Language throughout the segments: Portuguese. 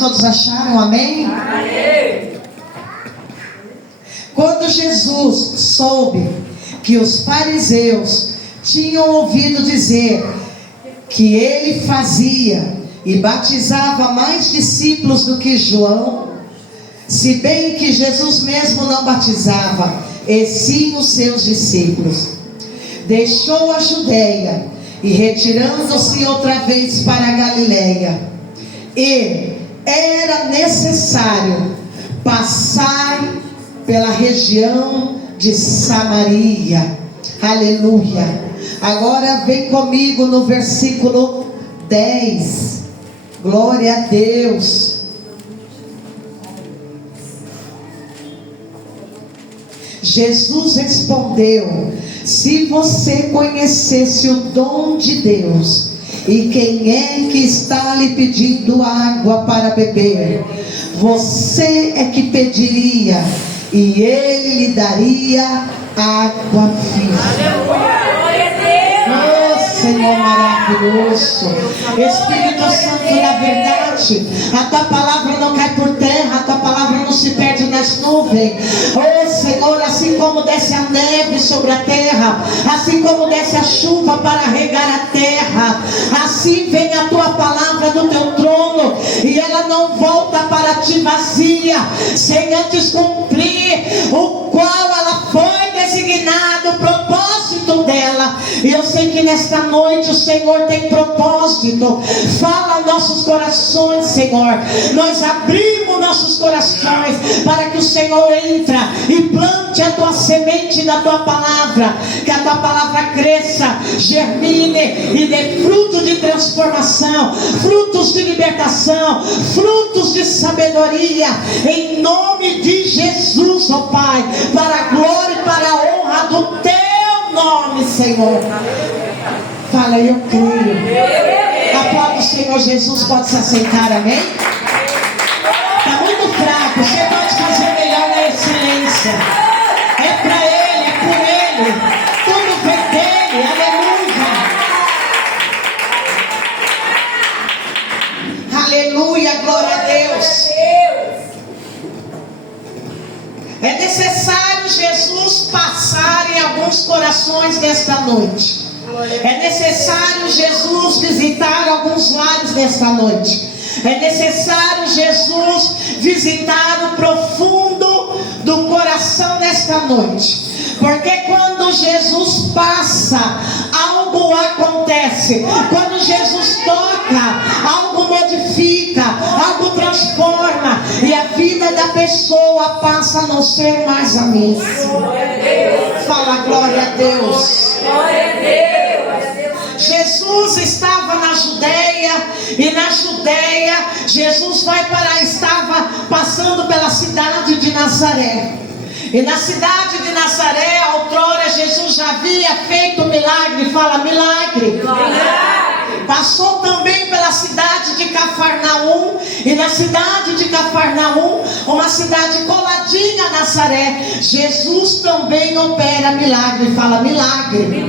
Todos acharam, amém? Amém. Quando Jesus soube que os fariseus tinham ouvido dizer que ele fazia e batizava mais discípulos do que João, se bem que Jesus mesmo não batizava, e sim os seus discípulos, deixou a Judeia e retirando-se outra vez para a Galileia. E era necessário passar pela região de Samaria. Aleluia. Agora vem comigo no versículo 10. Glória a Deus. Jesus respondeu: se você conhecesse o dom de Deus e quem é que está lhe pedindo água para beber, você é que pediria e ele lhe daria água viva. Oh, Senhor maravilhoso, Espírito Santo, na verdade, a tua palavra não cai por terra, a tua palavra não se perde nas nuvens. Oh Senhor, assim como desce a neve sobre a terra, assim como desce a chuva para regar a terra, assim vem a tua palavra do teu trono, e ela não volta para ti vazia, sem antes cumprir o qual ela foi designada, o propósito dela. E eu sei que nesta noite o Senhor tem propósito. Fala aos nossos corações, Senhor. Nós abrimos nossos corações para que o Senhor entra e plante a tua semente na tua palavra, que a tua palavra cresça, germine e dê fruto de transformação, frutos de libertação, frutos de sabedoria, em nome de Jesus, ó Pai, para a glória e para a honra do teu nome, Senhor. Fala, eu creio. Aplauda o Senhor Jesus, pode se assentar, amém? Está muito fraco, você pode fazer melhor na excelência. É para Ele, é por Ele, tudo vem dele, aleluia. Aleluia, glória a Deus. É necessário Jesus passar em alguns corações nesta noite. É necessário Jesus visitar alguns lares nesta noite. É necessário Jesus visitar o profundo do coração nesta noite. Porque quando Jesus passa, algo acontece. Quando Jesus toca, algo modifica, algo transforma, e a vida da pessoa passa a não ser mais a mesma. Fala glória a Deus. Glória a Deus. Jesus estava na Judeia, e na Judeia Jesus estava passando pela cidade de Nazaré. E na cidade de Nazaré, outrora, Jesus já havia feito milagre. Fala, milagre. Passou também pela cidade de Cafarnaum. E na cidade de Cafarnaum, uma cidade coladinha a Nazaré, Jesus também opera milagre. Fala, milagre.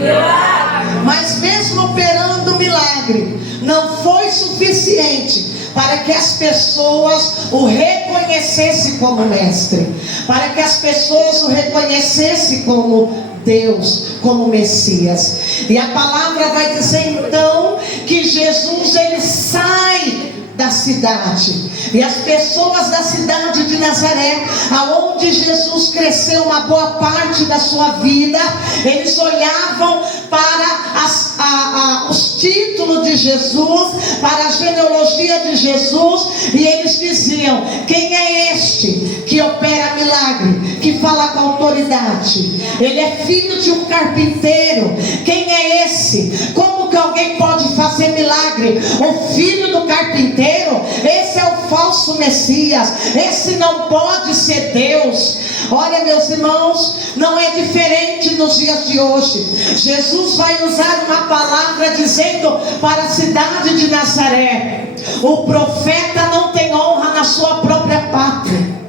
Mas mesmo operando milagre, não foi suficiente para que as pessoas o reconhecessem como mestre, para que as pessoas o reconhecessem como Deus, como Messias. E a palavra vai dizer então que Jesus, ele sai da cidade, e as pessoas da cidade de Nazaré, aonde Jesus cresceu uma boa parte da sua vida, eles olhavam para os títulos de Jesus, para a genealogia de Jesus, e eles diziam: quem é este que opera milagre, que fala com autoridade? Ele é filho de um carpinteiro. Quem é esse? Como que alguém pode fazer milagre? O filho do carpinteiro? Esse é o falso Messias, esse não pode ser Deus. Olha, meus irmãos, não é diferente nos dias de hoje. Jesus vai usar uma palavra dizendo para a cidade de Nazaré: o profeta não tem honra na sua própria pátria.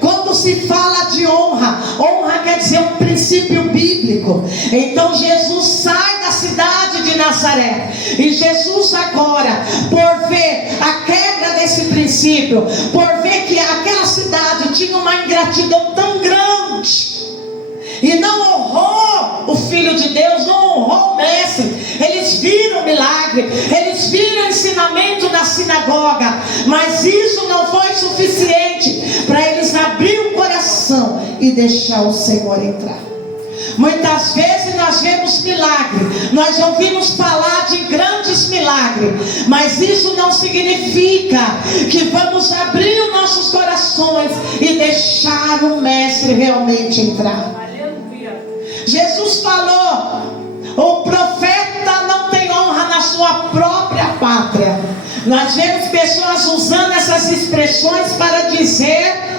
Quando se fala de honra, honra quer dizer um princípio bíblico. Então Jesus sai da cidade de Nazaré Nazaré. E Jesus agora, por ver a quebra desse princípio, por ver que aquela cidade tinha uma ingratidão tão grande, e não honrou o Filho de Deus, não honrou o Mestre. Eles viram o milagre, eles viram o ensinamento da sinagoga, mas isso não foi suficiente para eles abrir o coração e deixar o Senhor entrar. Muitas vezes nós vemos milagre, nós ouvimos falar de grandes milagres, mas isso não significa que vamos abrir os nossos corações e deixar o Mestre realmente entrar. Jesus falou: o profeta não tem honra na sua própria pátria. Nós vemos pessoas usando essas expressões para dizer: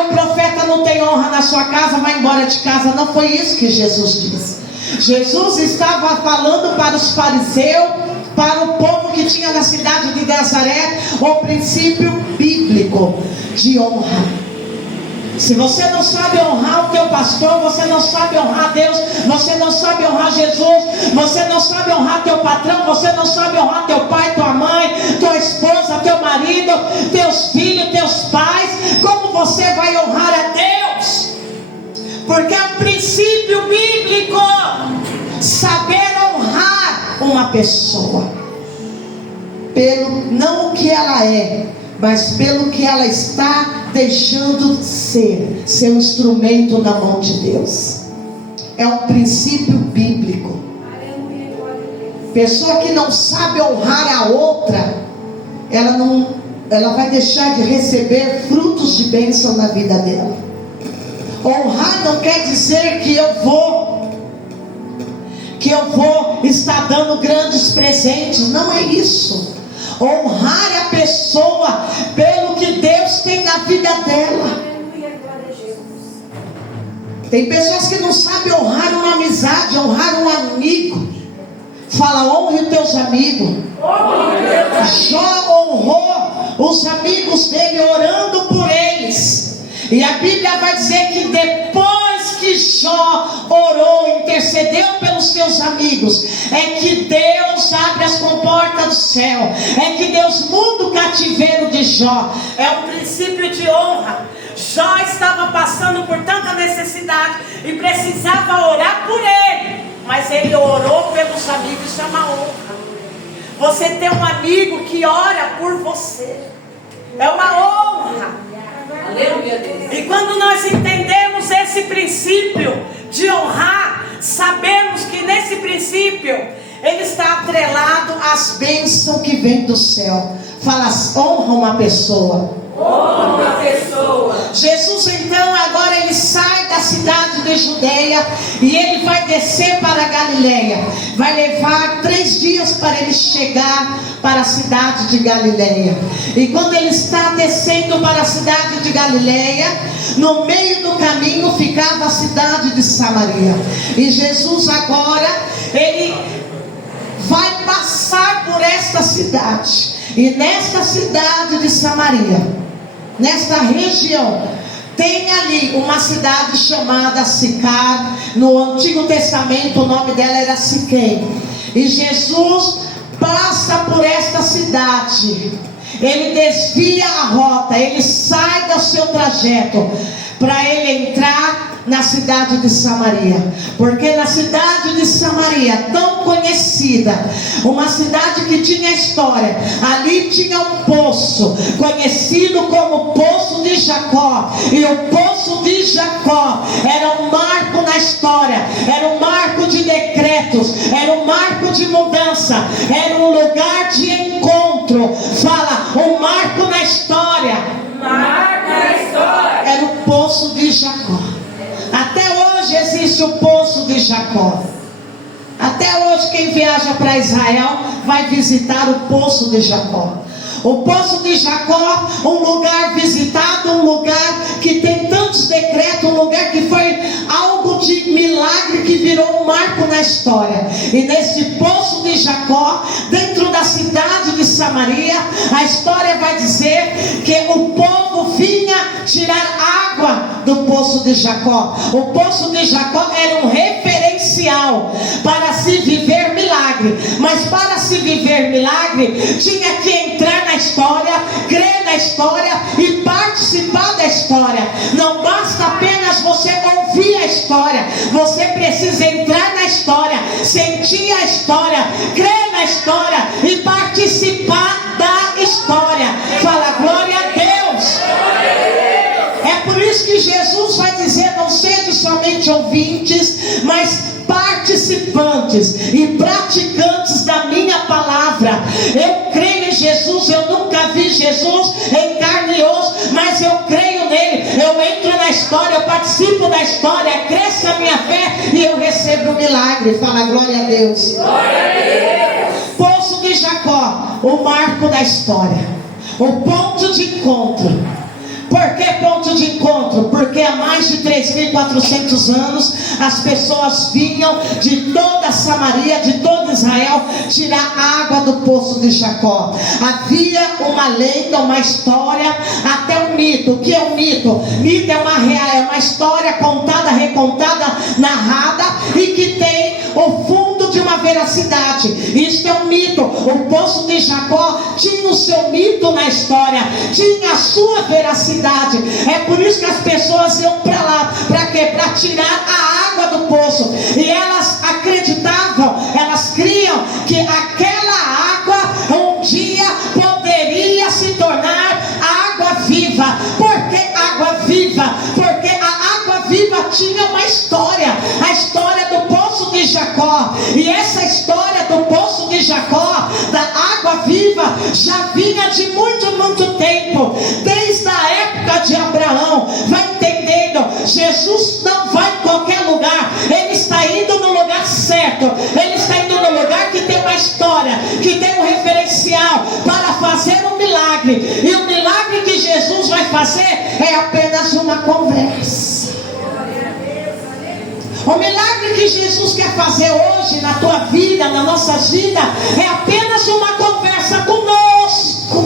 o profeta não tem honra na sua casa, vai embora de casa. Não foi isso que Jesus disse. Jesus estava falando para os fariseus, para o povo que tinha na cidade de Nazaré, o princípio bíblico de honra. Se você não sabe honrar o teu pastor, você não sabe honrar Deus, você não sabe honrar Jesus, você não sabe honrar teu patrão, você não sabe honrar teu pai, tua mãe, tua esposa, teu marido, teus filhos, teus pais, como você vai honrar a Deus? Porque é um princípio bíblico saber honrar uma pessoa pelo não o que ela é, mas pelo que ela está deixando de ser, seu instrumento na mão de Deus. É um princípio bíblico. Pessoa que não sabe honrar a outra, ela vai deixar de receber frutos de bênção na vida dela. Honrar não quer dizer que eu vou estar dando grandes presentes. Não é isso. Honrar a pessoa pelo que Deus tem na vida dela. Tem pessoas que não sabem honrar uma amizade, honrar um amigo. Fala: honre os teus amigos. Jó honrou os amigos dele, orando por eles. E a Bíblia vai dizer que depois que Jó orou, intercedeu pelos seus amigos, é que Deus abre as comportas do céu, é que Deus muda o cativeiro de Jó. É um princípio de honra. Jó estava passando por tanta necessidade e precisava orar por ele, mas ele orou pelos amigos. Isso é uma honra. Você tem um amigo que ora por você, é uma honra. E quando nós entendemos esse princípio de honrar, sabemos que nesse princípio ele está atrelado às bênçãos que vêm do céu. Fala: honra uma pessoa. Honra uma pessoa. Jesus então agora ele sai da cidade de Judeia e ele vai descer para a Galileia. Vai levar 3 dias para ele chegar para a cidade de Galileia. E quando ele está descendo para a cidade de Galileia, no meio do caminho ficava a cidade de Samaria. E Jesus agora ele vai passar por esta cidade. E nesta cidade de Samaria, nesta região, tem ali uma cidade chamada Sicar. No Antigo Testamento o nome dela era Siquém. E Jesus passa por esta cidade. Ele desvia a rota, ele sai do seu trajeto para ele entrar na cidade de Samaria. Porque na cidade de Samaria, tão conhecida, uma cidade que tinha história, ali tinha um poço conhecido como Poço de Jacó. E o Poço de Jacó era um marco na história, era um marco de decretos, era um marco de mudança, era um lugar de encontro. Fala: um marco na história. Marco na história. Era o Poço de Jacó. Até hoje existe o Poço de Jacó. Até hoje quem viaja para Israel vai visitar o Poço de Jacó. O Poço de Jacó, um lugar visitado, um lugar que tem tantos decretos, um lugar que foi algo de milagre que virou um marco na história. E nesse Poço de Jacó, dentro da cidade de Samaria, a história vai dizer que o povo vinha tirar água do poço de Jacó. O poço de Jacó era um referencial para se viver milagre. Mas para se viver milagre, tinha que entrar na história, crer na história e participar da história. Não basta apenas você ouvir a história, você precisa entrar na história, sentir a história, crer na história e participar da história. Fala glória a Deus. É por isso que Jesus vai dizer: não sede somente ouvintes, mas participantes e praticantes da minha palavra. Eu creio em Jesus, eu nunca vi Jesus em carne e osso, mas eu creio nele, eu entro na história, eu participo da história, cresce a minha fé e eu recebo o milagre. Fala glória a Deus. Glória a Deus. Poço de Jacó, o marco da história, o ponto de encontro. Por que ponto de encontro? Porque há mais de 3.400 anos as pessoas vinham de toda a Samaria, de todo Israel, tirar água do poço de Jacó. Havia uma lenda, uma história, até um mito. O que é um mito? Mito é uma história contada, recontada, narrada e que tem o fundo de uma veracidade. Isso é um mito. O poço de Jacó tinha o seu mito na história, tinha a sua veracidade. É por isso que as pessoas iam para lá. Para quê? Para tirar a água do poço. E elas acreditavam, elas criam que aquela água um dia poderia se tornar água viva. Por que água viva? Porque a água viva tinha uma história, a história do poço de Jacó. E essa história do poço de Jacó, da água viva, já vinha de muito tempo, desde a época de Abraão. Vai entendendo? Jesus não vai em qualquer lugar, ele está indo no lugar certo, ele está indo no lugar que tem uma história, que tem um referencial para fazer um milagre. E o milagre que Jesus vai fazer é apenas uma conversa. O milagre que Jesus quer fazer hoje na tua vida, na nossa vida, é apenas uma conversa conosco.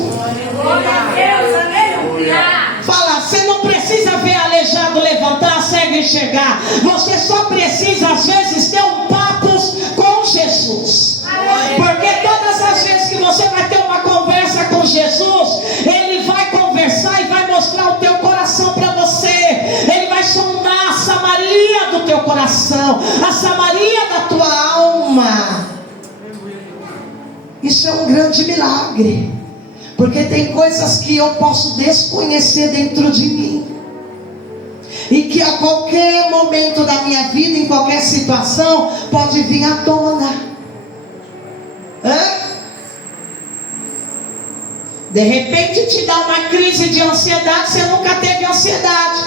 Glória a Deus, aleluia. Fala, você não precisa ver aleijado levantar, cego enxergar. Você só precisa às vezes ter um papo com Jesus. Porque todas as vezes que você vai ter uma conversa com Jesus, ele vai conversar e vai mostrar o teu coração para você. Ele vai sondar a Samaria do teu coração, a Samaria da tua alma. Isso é um grande milagre, porque tem coisas que eu posso desconhecer dentro de mim, e que a qualquer momento da minha vida, em qualquer situação, pode vir à tona. De repente te dá uma crise de ansiedade. Você nunca teve ansiedade,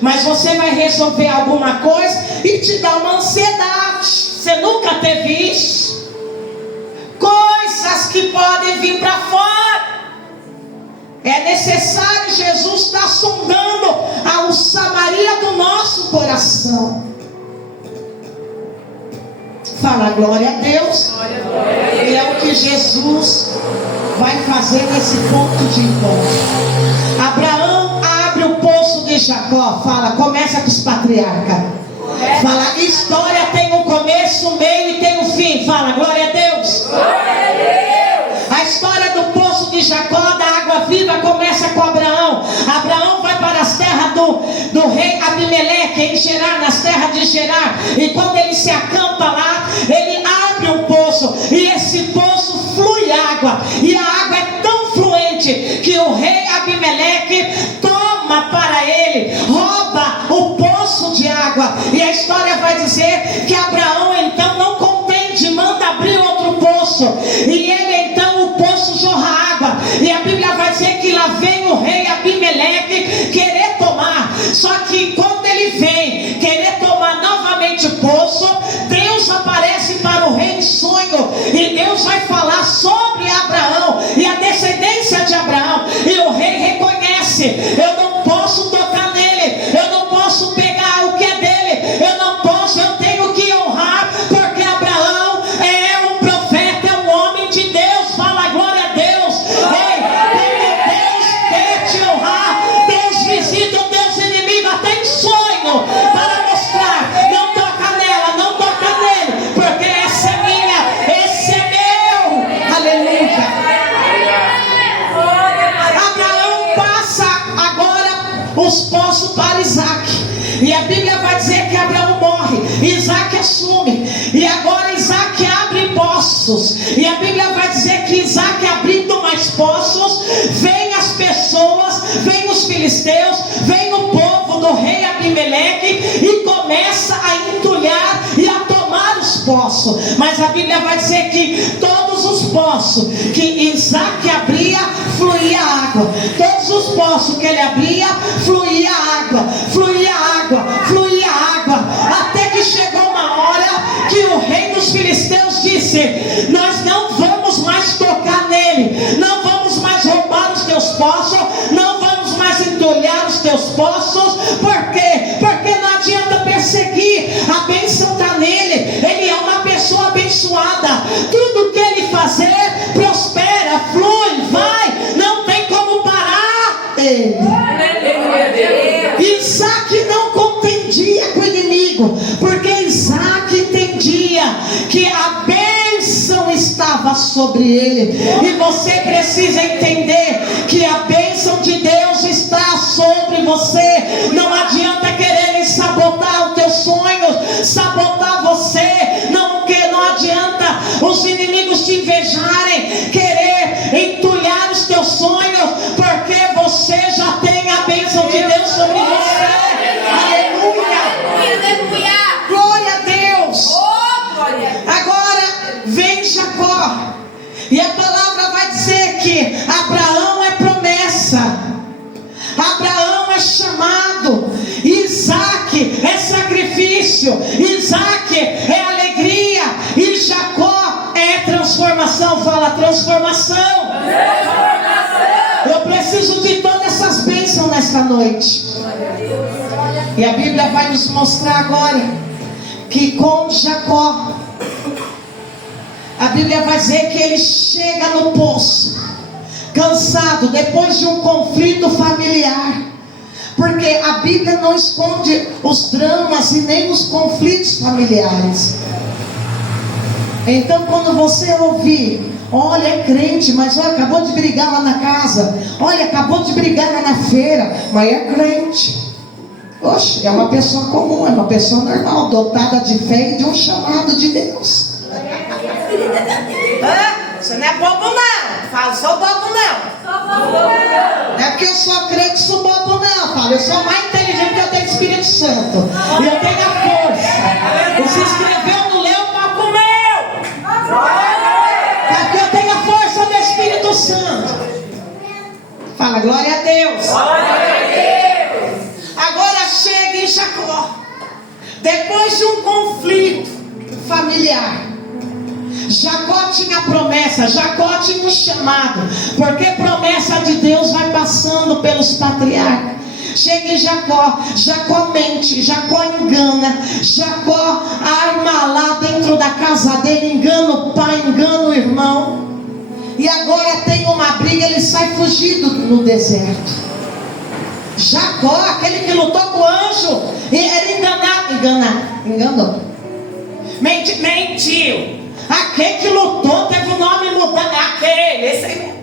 mas você vai resolver alguma coisa e te dá uma ansiedade. Você nunca teve isso? Coisas que podem vir para fora. É necessário Jesus estar sondando a Samaria do nosso coração. Fala glória a Deus. E é o que Jesus vai fazer nesse ponto de encontro. Abraão abre o poço de Jacó. Fala, começa com os patriarcas. Fala, história tem um começo, um meio e tem um fim. Fala, glória a Deus. Glória a Deus. A história do poço de Jacó, da água viva, começa com Abraão. Abraão vai para as terras do rei Abimeleque, em Gerar, nas terras de Gerar. E quando ele se acampa lá, ele abre um poço, e esse poço flui água. E a água é tão fluente que o rei Abimeleque toma para ele, rouba o poço de água. E a história vai dizer que Abraão então, não contente, manda abrir outro poço, e ele então, o poço jorra água. E a Bíblia vai dizer que lá vem o rei Abimeleque querer tomar. Só que quando ele vem querer tomar novamente o poço, Deus aparece para o rei em sonho, e Deus vai falar sobre Abraão e a descendência de Abraão. E o rei reconhece: eu não posso tocar nele, eu não posso pegar o que é dele, eu não posso, eu tenho que honrar, porque Abraão é um profeta, é um homem de Deus. Fala glória a Deus. Ei, quando Deus quer te honrar, Deus visita o teu inimigo até em os poços para Isaac. E a Bíblia vai dizer que Abraão morre, Isaac assume, e agora Isaac abre poços. E a Bíblia vai dizer que Isaac abrindo mais poços, vem as pessoas, vem os filisteus, vem o povo do rei Abimeleque e começa a entulhar e a tomar os poços. Mas a Bíblia vai dizer que todos os poços que Isaac abria, fluía água. Todos os poços que ele abria, fluía água, fluía água, fluía água, até que chegou uma hora que o rei dos filisteus disse: nós não vamos mais tocar nele, não vamos mais roubar os teus poços, não vamos mais entulhar os teus poços. Por quê? Porque não adianta perseguir, a bênção está nele, ele é uma pessoa abençoada, tudo que ele fazer prospera, flui, vai, não tem como parar ele. Isaac não contendia com o inimigo, porque Isaac entendia que a bênção estava sobre ele. E você precisa entender que a bênção de Deus está sobre você. Não adianta quererem sabotar os teus sonhos, sabotar você. Não adianta os inimigos te invejarem, querer entulhar os teus sonhos, porque você já tem a bênção de Deus sobre você. Aleluia! Glória a Deus! Agora vem Jacó, e a palavra vai dizer que Abraão é promessa, Abraão é chamado, Isaac é sacrifício, Isaac é alegria, e Jacó é transformação. Fala, transformação. Eu preciso de todas essas bênçãos nesta noite. E a Bíblia vai nos mostrar agora que com Jacó, a Bíblia vai dizer que ele chega no poço, cansado, depois de um conflito familiar. Porque a Bíblia não esconde os dramas e nem os conflitos familiares. Então quando você ouvir: olha, é crente, mas olha, acabou de brigar lá na casa, olha, acabou de brigar lá na feira, mas é crente. Oxe, é uma pessoa comum, é uma pessoa normal, dotada de fé e de um chamado de Deus. Você não é bobo não. Fala, sou bobo não. Não é porque eu sou crente, sou bobo não. Fala, eu sou mais inteligente que eu tenho Espírito Santo, e eu tenho a força. E se inscreveu no Leu, papo meu. Porque eu tenho a força do Espírito Santo. Fala, glória a Deus. Glória a Deus. Agora chega em Jacó, depois de um conflito familiar. Jacó tinha promessa, Jacó tinha um chamado, porque promessa de Deus vai passando pelos patriarcas. Chega em Jacó, Jacó mente, Jacó engana, Jacó arma lá dentro da casa dele, engana o pai, engana o irmão. E agora tem uma briga, ele sai fugido no deserto. Jacó, aquele que lutou com o anjo, ele enganou. Mentiu. Aquele que lutou teve o nome mudado. Esse aí mesmo.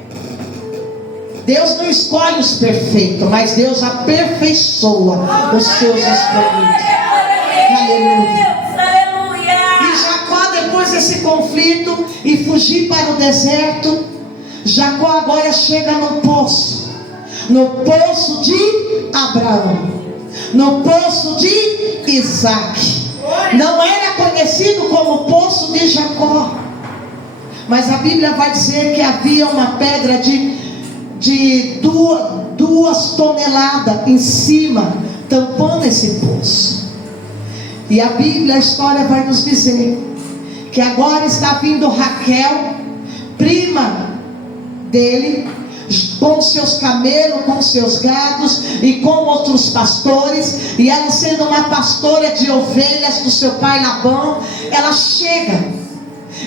Deus não escolhe os perfeitos, mas Deus aperfeiçoa os seus escolhidos. Aleluia. E Jacó, depois desse conflito e fugir para o deserto, Jacó agora chega no poço de Abraão, no poço de Isaac. Não era conhecido como poço de Jacó, mas a Bíblia vai dizer que havia uma pedra de 2 toneladas em cima, tampando esse poço. E a Bíblia, a história vai nos dizer que agora está vindo Raquel, prima dele, com seus camelos, com seus gados e com outros pastores, e ela sendo uma pastora de ovelhas do seu pai Labão, ela chega,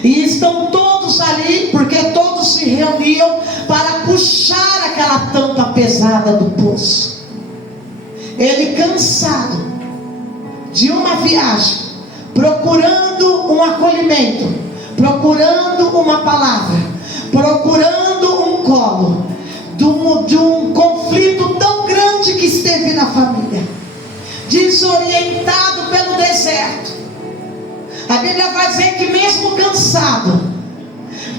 e estão todos ali, porque todos se reuniam para puxar aquela tampa pesada do poço. Ele, cansado de uma viagem, procurando um acolhimento, procurando uma palavra, procurando um colo, de um conflito tão grande que esteve na Bíblia vai dizer que mesmo cansado,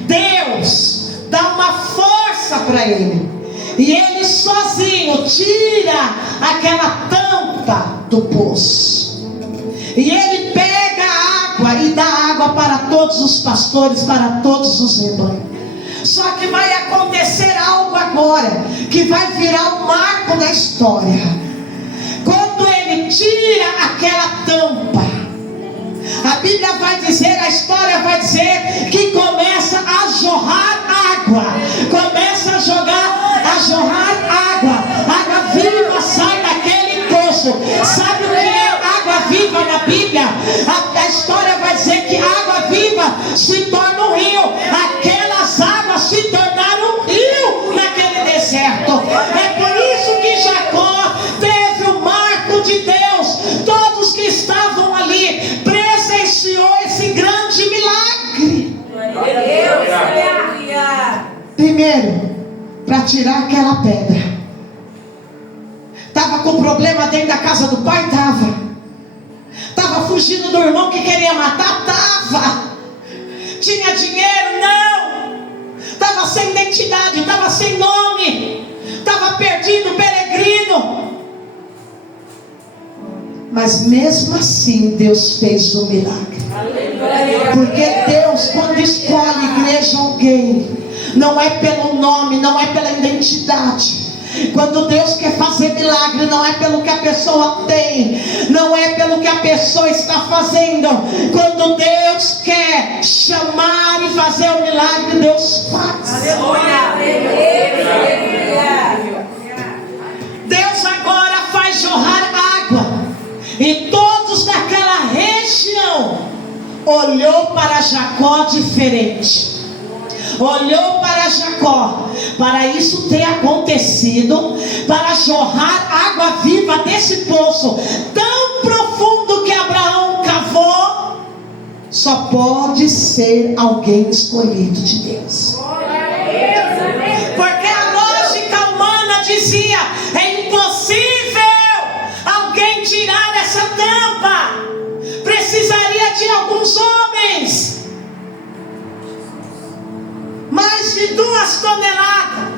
Deus dá uma força para ele. E ele sozinho tira aquela tampa do poço. E ele pega a água e dá água para todos os pastores, para todos os rebanhos. Só que vai acontecer algo agora, que vai virar um marco na história. Quando ele tira aquela tampa, a Bíblia vai dizer, a história vai dizer que começa a jorrar água. Começa a jorrar água. Água viva sai daquele poço. Sabe o que é água viva na Bíblia? A história vai dizer que água viva se torna um rio. Aquelas águas se tornaram um rio naquele deserto. É por isso que Jacó teve o marco de Deus. Todos que estavam ali presenciou esse grande milagre. Primeiro, para tirar aquela pedra. Estava com problema dentro da casa do pai? Estava fugindo do irmão que queria matar? Estava. Tinha dinheiro? Não. Estava sem identidade, estava sem nome, estava perdido, peregrino. Mas mesmo assim Deus fez um milagre. Porque Deus, quando escolhe igreja alguém, não é pelo nome, não é pela identidade. Quando Deus quer fazer milagre, não é pelo que a pessoa tem, não é pelo que a pessoa está fazendo. Quando Deus quer chamar e fazer o milagre, Deus faz. Deus agora faz jorrar água, e todos daquela região olhou para Jacó diferente. Olhou para Jacó, para isso ter acontecido, para jorrar água viva desse poço tão profundo que Abraão cavou. Só pode ser alguém escolhido de Deus. Porque a lógica humana dizia: é impossível alguém tirar essa tampa, precisaria de alguns homens, mais de 2 toneladas,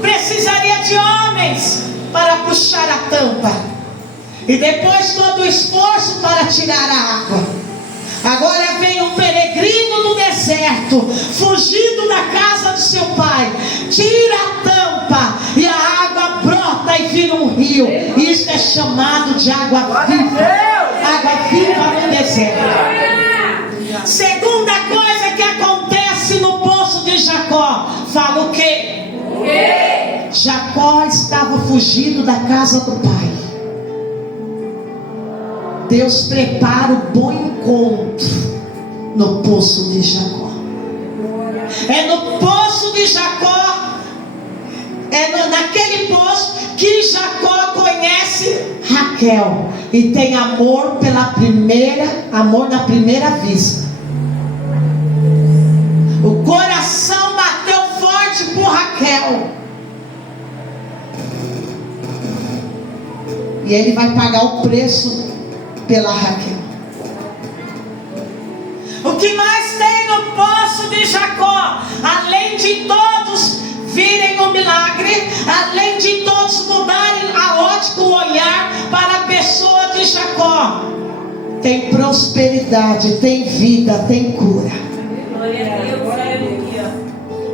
precisaria de homens para puxar a tampa, e depois todo o esforço para tirar a água. Agora vem um peregrino no deserto, fugindo da casa do seu pai, tira a tampa e a água brota e vira um rio. Isso é chamado de água viva. Água viva no deserto. Segunda coisa que acontece no poço de Jacó. Fala o quê? Jacó estava fugindo da casa do pai. Deus prepara o bom encontro no poço de Jacó. É no poço de Jacó, naquele poço que Jacó conhece Raquel e tem amor na primeira vista. O coração bateu forte por Raquel. E ele vai pagar o preço pela Raquel. O que mais tem no poço de Jacó, além de todos virem o milagre, além de todos mudarem a ótica, o olhar para a pessoa de Jacó, tem prosperidade, tem vida, tem cura.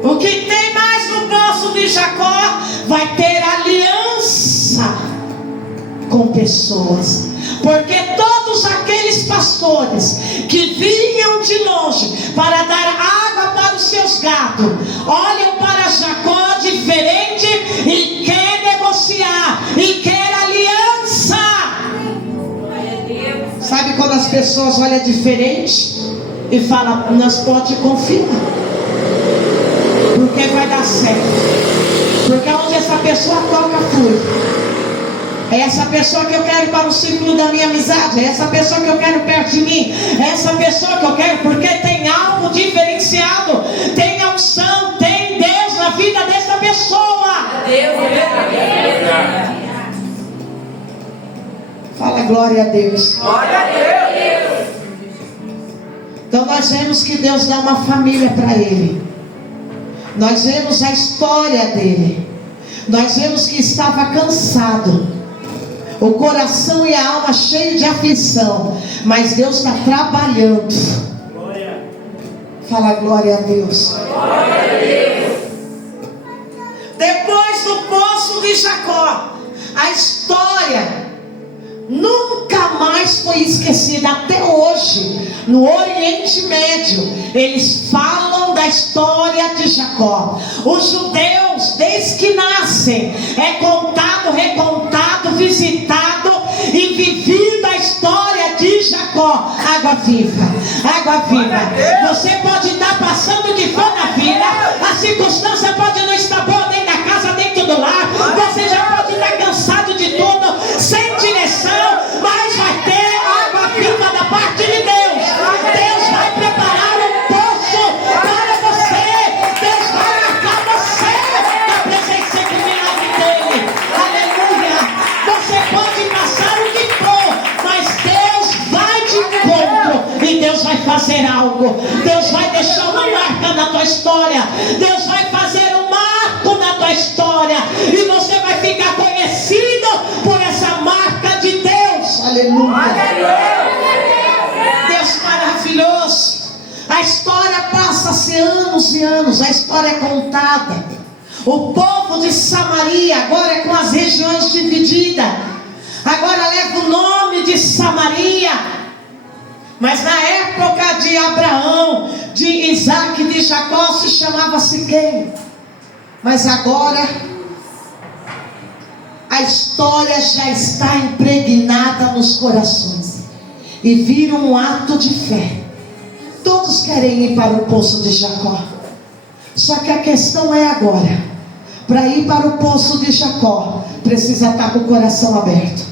O que tem mais no poço de Jacó? Vai ter aliança com pessoas. Porque todos aqueles pastores que vinham de longe para dar água para os seus gados, olham para Jacó diferente e quer negociar, e quer aliança. Sabe quando as pessoas olham diferente e falam: nós pode confiar, porque vai dar certo, porque onde essa pessoa toca flui. É essa pessoa que eu quero para o círculo da minha amizade. É essa pessoa que eu quero perto de mim. É essa pessoa que eu quero, porque tem algo diferenciado. Tem a unção, tem Deus na vida dessa pessoa. Fala glória a Deus. Glória a Deus. nós vemos que Deus dá uma família para ele. Nós vemos a história dele. Nós vemos que estava cansado, o coração e a alma cheio de aflição, mas Deus está trabalhando. Glória. Fala glória a Deus. Glória a Deus. Depois do poço de Jacó, a história nunca mais foi esquecida. Até hoje, no Oriente Médio, eles falam da história de Jacó. Os judeus, desde que nascem, é contado, recontado, visitado e vivido a história de Jacó. Água viva, água viva. Você pode estar passando o que for na vida, a circunstância pode não estar boa dentro da casa, dentro do lar, você já pode estar cansado de tudo, sem direção, mas vai ter água viva da parte de Deus. Deus vai preparar um poço para você. Deus vai marcar você na presença iluminada dele. Aleluia. Você pode passar o que for, mas Deus vai te encontro e Deus vai fazer algo. Deus vai deixar uma marca na tua história. Deus vai fazer um marco na tua história e você vai ficar conhecido por essa marca de Deus. Aleluia. Deus maravilhoso. A história passa-se anos e anos. A história é contada. O povo de Samaria agora é com as regiões divididas. Agora leva o nome de Samaria. Mas na época de Abraão, de Isaac, de Jacó, se chamava Siquém. Mas agora a história já está impregnada nos corações e vira um ato de fé. Todos querem ir para o poço de Jacó. Só que a questão é agora, para ir para o poço de Jacó, precisa estar com o coração aberto.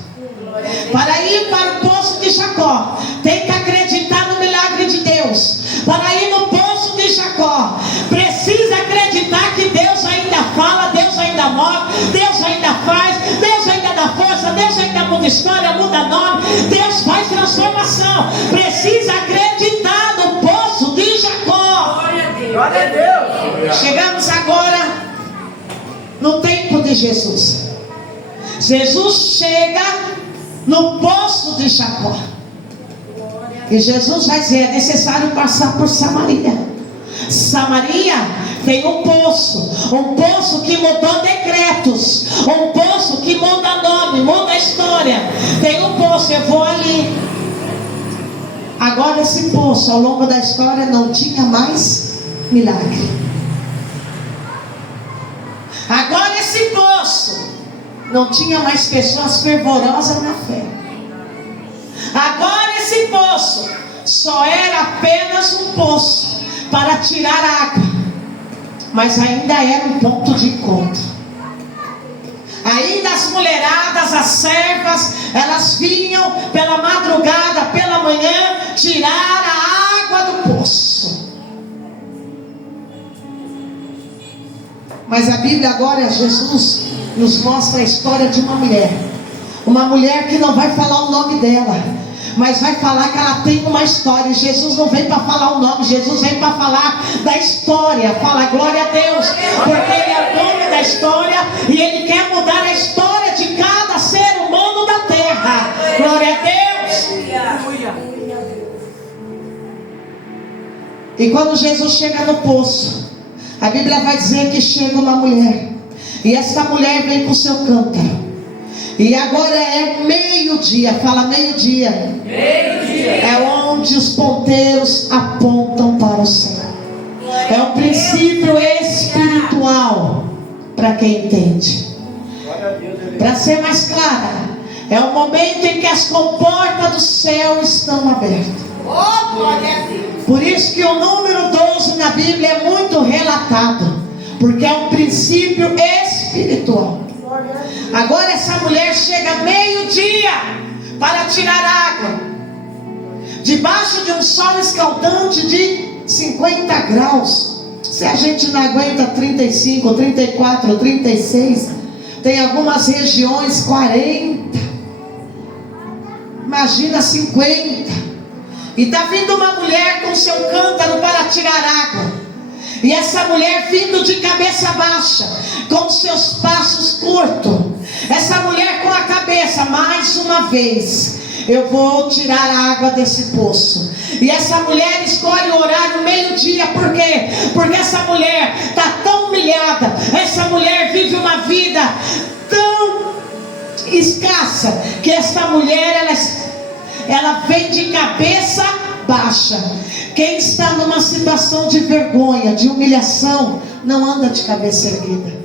Para ir para o poço de Jacó, tem que acreditar no milagre de Deus. Para ir no poço de Jacó, precisa acreditar que Deus ainda fala, Deus ainda move, Deus ainda faz, Deus ainda dá força, Deus ainda muda história, muda nome, Deus faz transformação. Precisa acreditar no poço de Jacó. Glória a Deus. Chegamos agora no tempo de Jesus. Jesus chega no poço de Jacó. E Jesus vai dizer: é necessário passar por Samaria. Samaria tem um poço que mudou decretos, um poço que muda nome, muda história. Tem um poço, eu vou ali. Agora esse poço, ao longo da história, não tinha mais milagre. Agora esse poço não tinha mais pessoas fervorosas na fé. Agora esse poço só era apenas um poço para tirar água, mas ainda era um ponto de encontro. Ainda as mulheradas, as servas, elas vinham pela madrugada, pela manhã, tirar a água do poço. Mas a Bíblia agora, Jesus nos mostra a história de uma mulher que não vai falar o nome dela, mas vai falar que ela tem uma história. Jesus não vem para falar o nome, Jesus vem para falar da história. Fala glória a Deus, porque Ele é o dono da história e Ele quer mudar a história de cada ser humano da terra. Glória a Deus. E quando Jesus chega no poço, a Bíblia vai dizer que chega uma mulher, e essa mulher vem com o seu cântaro. E agora é meio-dia. Fala meio-dia. Meio-dia. É onde os ponteiros apontam para o céu. É um princípio espiritual para quem entende. Para ser mais clara, é o momento em que as comportas do céu estão abertas. Por isso que o número 12 na Bíblia é muito relatado, porque é um princípio espiritual. Agora essa mulher chega meio-dia para tirar água, debaixo de um sol escaldante de 50 graus. Se a gente não aguenta 35, 34, 36, tem algumas regiões 40, imagina 50. E está vindo uma mulher com seu cântaro para tirar água. E essa mulher vindo de cabeça baixa, com seus passos curtos. Essa mulher com a cabeça, mais uma vez, eu vou tirar a água desse poço. E essa mulher escolhe o horário meio-dia. Por quê? Porque essa mulher está tão humilhada. Essa mulher vive uma vida tão escassa, que essa mulher, ela vem de cabeça baixa. Quem está numa situação de vergonha, de humilhação, não anda de cabeça erguida.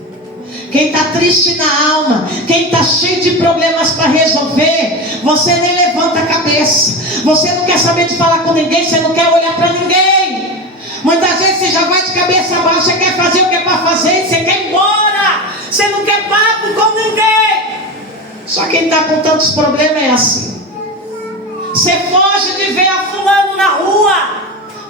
Quem está triste na alma, quem está cheio de problemas para resolver, você nem levanta a cabeça. Você não quer saber de falar com ninguém, você não quer olhar para ninguém. Muitas vezes você já vai de cabeça baixa, quer fazer o que é para fazer, você quer ir embora, você não quer papo com ninguém. Só quem está com tantos problemas é assim. Você foge de ver a fulano na rua,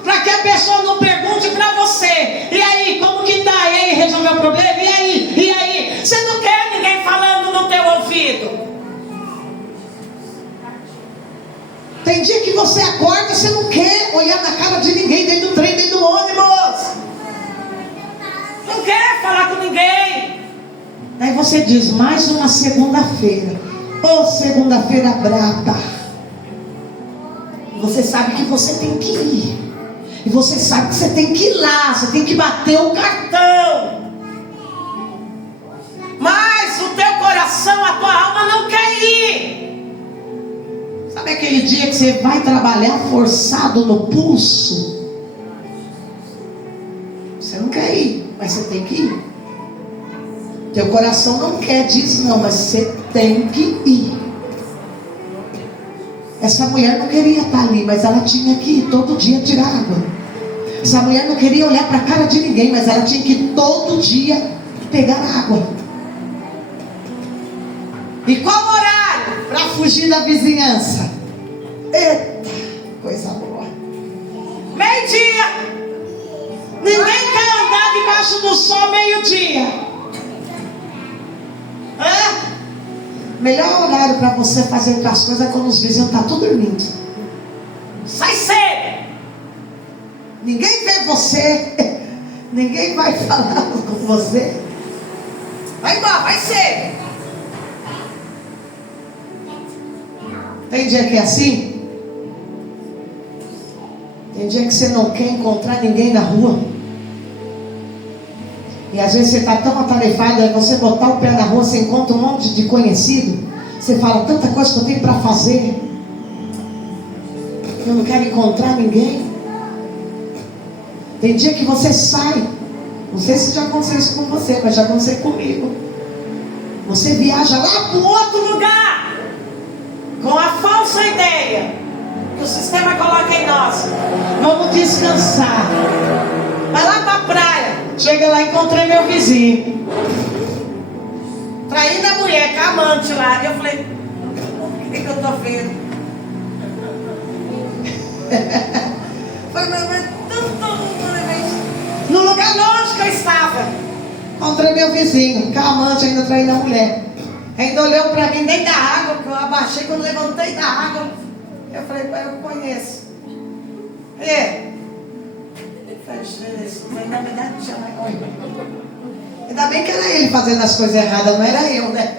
para que a pessoa não pergunte para você: e aí, como que tá? E aí, resolveu o problema? E aí? E aí? Você não quer ninguém falando no teu ouvido. Tem dia que você acorda, você não quer olhar na cara de ninguém, dentro do trem, dentro do ônibus. Não quer falar com ninguém. Aí você diz: mais uma segunda-feira. Ô, segunda-feira braba. Você sabe que você tem que ir. E você sabe que você tem que ir lá, você tem que bater o cartão. Mas o teu coração, a tua alma não quer ir. Sabe aquele dia que você vai trabalhar forçado no pulso? Você não quer ir, mas você tem que ir. Teu coração não quer, diz não, mas você tem que ir. Essa mulher não queria estar ali, mas ela tinha que ir todo dia tirar água. Essa mulher não queria olhar para a cara de ninguém, mas ela tinha que ir todo dia pegar água. E qual horário? Para fugir da vizinhança. Eita, coisa boa. Meio-dia. Ninguém quer andar debaixo do sol meio-dia. Melhor horário para você fazer as coisas é quando os vizinhos estão tudo dormindo. Sai cedo. Ninguém vê você. Ninguém vai falar com você. Vai embora, vai cedo. Tem dia que é assim? Tem dia que você não quer encontrar ninguém na rua. E às vezes você está tão atarefado, aí você botar o pé na rua, você encontra um monte de conhecido. Você fala: tanta coisa que eu tenho para fazer, eu não quero encontrar ninguém. Tem dia que você sai. Não sei se já aconteceu isso com você, mas já aconteceu comigo. Você viaja lá para outro lugar, com a falsa ideia que o sistema coloca em nós: vamos descansar. Vai lá para a praia. Chega lá, encontrei meu vizinho traindo a mulher com a amante lá. E eu falei: o que eu tô vendo? Falei: mas no lugar longe que eu estava, encontrei meu vizinho com a amante ainda traindo a mulher. Ainda olhou para mim dentro da água, que eu abaixei quando levantei da água. Eu falei: pai, eu conheço. Ainda bem que era ele fazendo as coisas erradas, não era eu, né?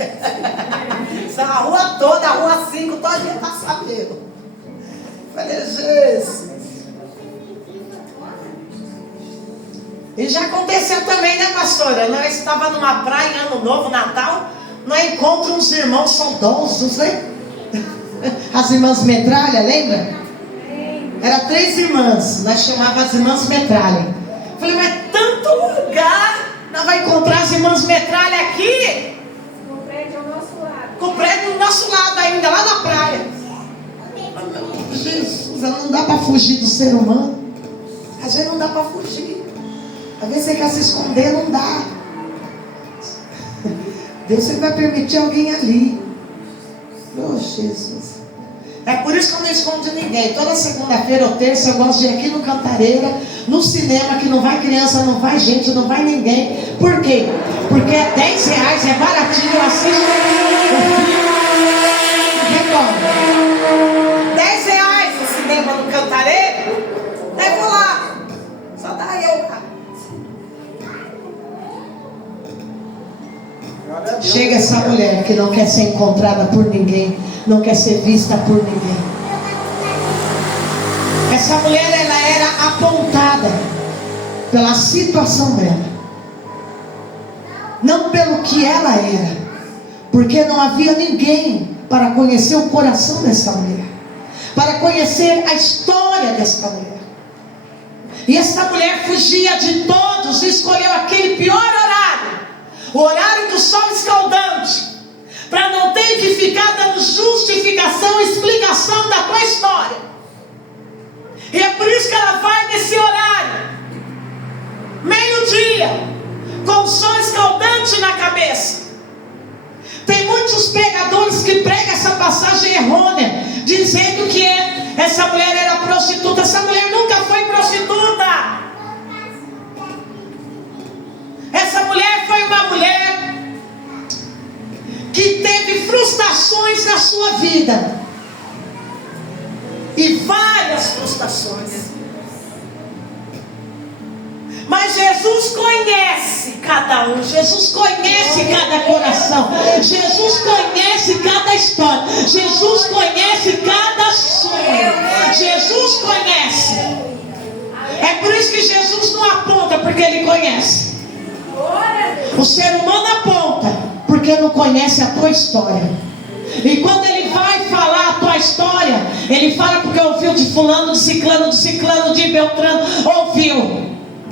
A rua toda, a rua 5, todo dia tá sabendo. Falei: Jesus. E já aconteceu também, né, pastora? Nós estava numa praia em Ano Novo, Natal. Nós encontramos uns irmãos saudosos, né? As irmãs Metralha, lembra? Era 3 irmãs, nós chamávamos as irmãs Metralha. Falei: mas tanto lugar, nós vamos encontrar as irmãs Metralha aqui? Com o prédio ao nosso lado. Com o prédio do nosso lado ainda, lá na praia. Jesus, não dá para fugir do ser humano. Às vezes não dá para fugir. Às vezes você quer se esconder, não dá. Deus sempre vai permitir alguém ali. Oh, Jesus. É por isso que eu não escondo de ninguém. Toda segunda-feira ou terça eu gosto de ir aqui no Cantareira, no cinema, que não vai criança, não vai gente, não vai ninguém. Por quê? Porque é R$10, é baratinho, eu assisto o filme. R$10 o cinema no Cantareira. Chega essa mulher que não quer ser encontrada por ninguém, não quer ser vista por ninguém. Essa mulher, ela era apontada pela situação dela, não pelo que ela era, porque não havia ninguém para conhecer o coração dessa mulher, para conhecer a história dessa mulher. E essa mulher fugia de todos e escolheu aquele pior horário, o horário do sol escaldante, para não ter que ficar dando justificação, explicação da tua história. E é por isso que ela vai nesse horário, meio-dia, com o sol escaldante na cabeça. Tem muitos pregadores que pregam essa passagem errônea, dizendo que essa mulher era prostituta. Essa mulher nunca foi prostituta. Essa mulher foi uma mulher que teve frustrações na sua vida, e várias frustrações. Mas Jesus conhece cada um, Jesus conhece cada coração, Jesus conhece cada história, Jesus conhece cada sonho, Jesus conhece. É por isso que Jesus não aponta, porque Ele conhece. O ser humano aponta porque não conhece a tua história. E quando Ele vai falar a tua história, Ele fala porque ouviu de fulano, de ciclano, de Beltrano, ouviu.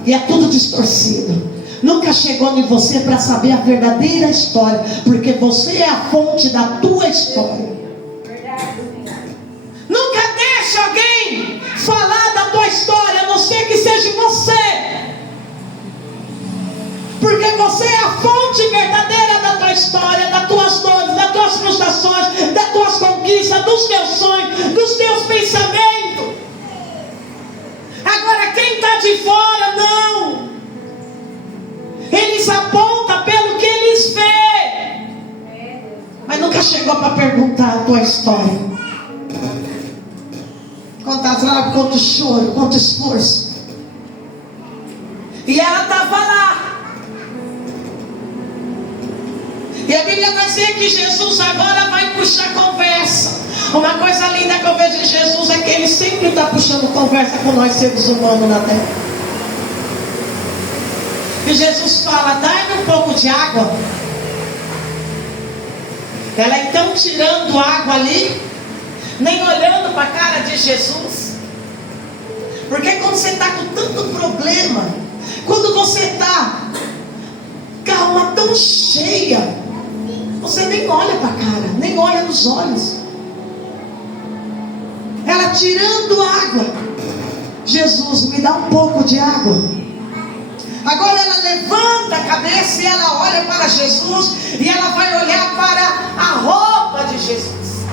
E é tudo distorcido. Nunca chegou em você para saber a verdadeira história, porque você é a fonte da tua história. Nunca deixe alguém falar da tua história, a não ser que seja você, porque você é a fonte verdadeira da tua história, das tuas dores, das tuas frustrações, das tuas conquistas, dos teus sonhos, dos teus pensamentos. Agora quem está de fora, não. Eles apontam pelo que eles veem, mas nunca chegou para perguntar a tua história. Quantas lágrimas, quanto choro, quanto esforço. E ela estava lá. E a Bíblia vai dizer que Jesus agora vai puxar conversa. Uma coisa linda que eu vejo em Jesus é que Ele sempre está puxando conversa com nós seres humanos na terra. E Jesus fala: dá-me um pouco de água. Ela então tirando água ali, nem olhando para a cara de Jesus. Porque quando você está com tanto problema, quando você está com a alma tão cheia, você nem olha para a cara, nem olha nos olhos. Ela tirando água: Jesus, me dá um pouco de água. Agora ela levanta a cabeça e ela olha para Jesus, e ela vai olhar para a roupa de Jesus.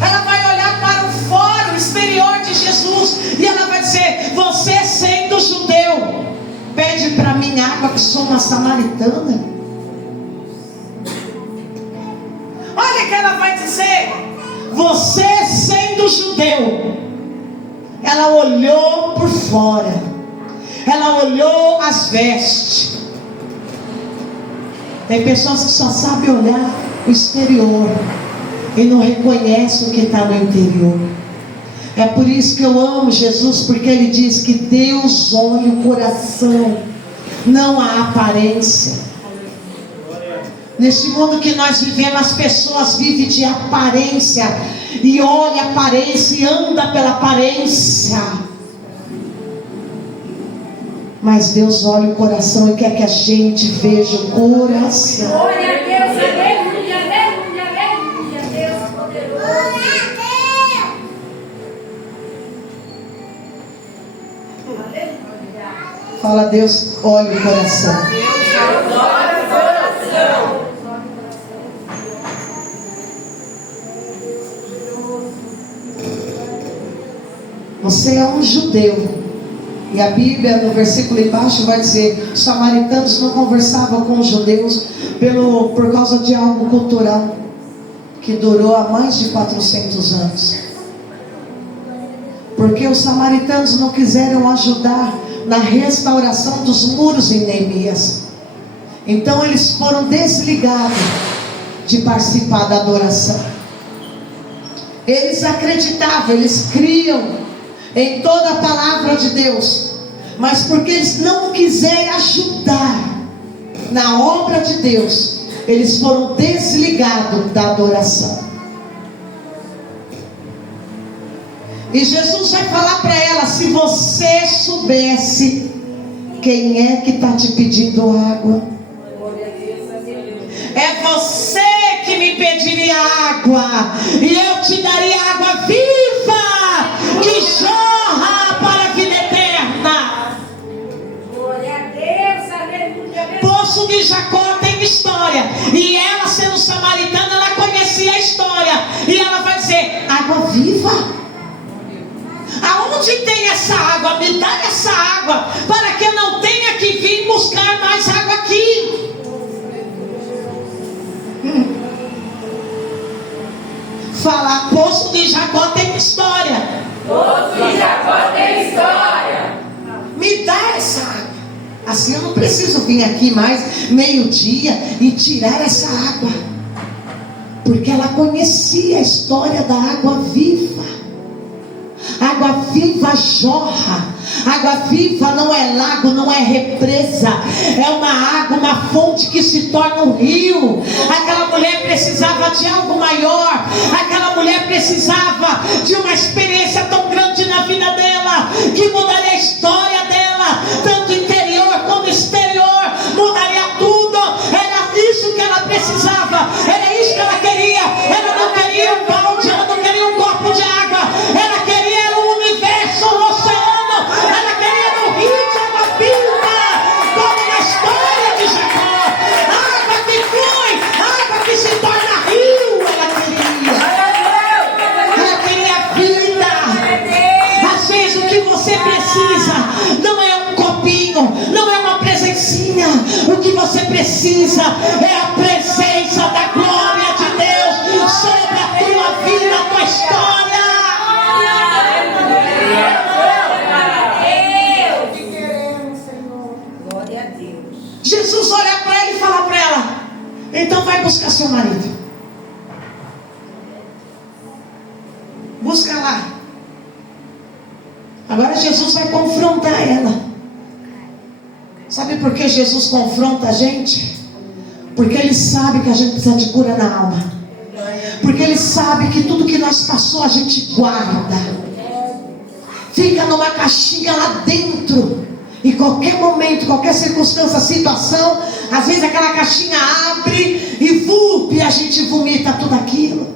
Ela vai olhar para o fora, o exterior de Jesus, e ela vai dizer: você sendo judeu, pede para mim água, que sou uma samaritana. Olha que ela vai dizer: você sendo judeu. Ela olhou por fora, ela olhou as vestes. Tem pessoas que só sabem olhar o exterior e não reconhecem o que está no interior. É por isso que eu amo Jesus, porque Ele diz que Deus olha o coração, não a aparência. Neste mundo que nós vivemos, as pessoas vivem de aparência, e olha a aparência e anda pela aparência. Mas Deus olha o coração e quer que a gente veja o coração. Glória a Deus, aleluia, aleluia, aleluia, Deus poderoso. Glória a Deus. Aleluia. Fala: Deus olha o coração. Deus olha o coração. Você é um judeu. E a Bíblia, no versículo embaixo, vai dizer: os samaritanos não conversavam com os judeus por causa de algo cultural que durou há mais de 400 anos. Porque os samaritanos não quiseram ajudar na restauração dos muros em Neemias. Então eles foram desligados de participar da adoração. Eles acreditavam, eles criam em toda a palavra de Deus, mas porque eles não quiseram ajudar na obra de Deus, eles foram desligados da adoração. E Jesus vai falar para ela: se você soubesse quem é que está te pedindo água, é você que me pediria água, e eu te daria água viva, que jorra para a vida eterna. Glória a Deus, aleluia. Poço de Jacó tem história, e ela, sendo samaritana, ela conhecia a história, e ela vai dizer: água viva? Aonde tem essa água? Me dá essa água, para que eu não tenha que vir buscar mais água aqui. Falar Poço de Jacó tem história. Poço de Jacó tem história. Me dá essa água. Assim eu não preciso vir aqui mais meio-dia e tirar essa água, porque ela conhecia a história da água viva. Água viva jorra. Água viva não é lago, não é represa, é uma água, uma fonte que se torna um rio. Aquela mulher precisava de algo maior. Aquela mulher precisava de uma experiência tão grande na vida dela, que mudaria a história dela, tanto interior como exterior, mudaria tudo. Era isso que ela precisava, era isso que ela queria. Ela não queria um balde, ela não queria um copo de água, ela queria o universo, o oceano, ela queria um rio de água viva, como na história de Jacó. Água que flui, água que se torna rio. Ela queria vida. Às vezes o que você precisa não é um copinho, não é uma presencinha. O que você precisa é a presença da glória de Deus sobre a tua vida, a tua história. Jesus olha para ela e fala para ela: então vai buscar seu marido. Busca lá. Agora Jesus vai confrontar ela. Sabe por que Jesus confronta a gente? Porque Ele sabe que a gente precisa de cura na alma. Porque Ele sabe que tudo que nós passou a gente guarda, fica numa caixinha lá dentro. Em qualquer momento, qualquer circunstância, situação, às vezes aquela caixinha abre e a gente vomita tudo aquilo.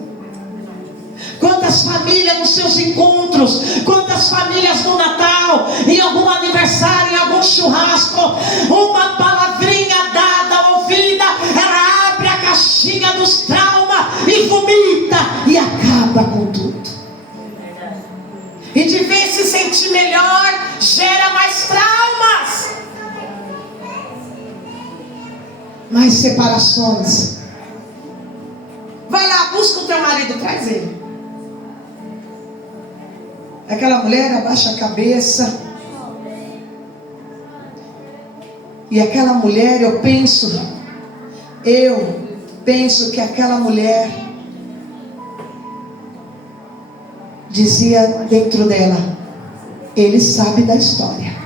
Quantas famílias nos seus encontros, quantas famílias no Natal, em algum aniversário, em algum churrasco, uma palavrinha dada, ouvida, ela abre a caixinha dos traumas e vomita e acaba com tudo. E de vez se sentir melhor, gera mais traumas, mais separações. Vai lá, busca o teu marido, traz ele. Aquela mulher abaixa a cabeça. E aquela mulher, eu penso que aquela mulher dizia dentro dela: Ele sabe da história.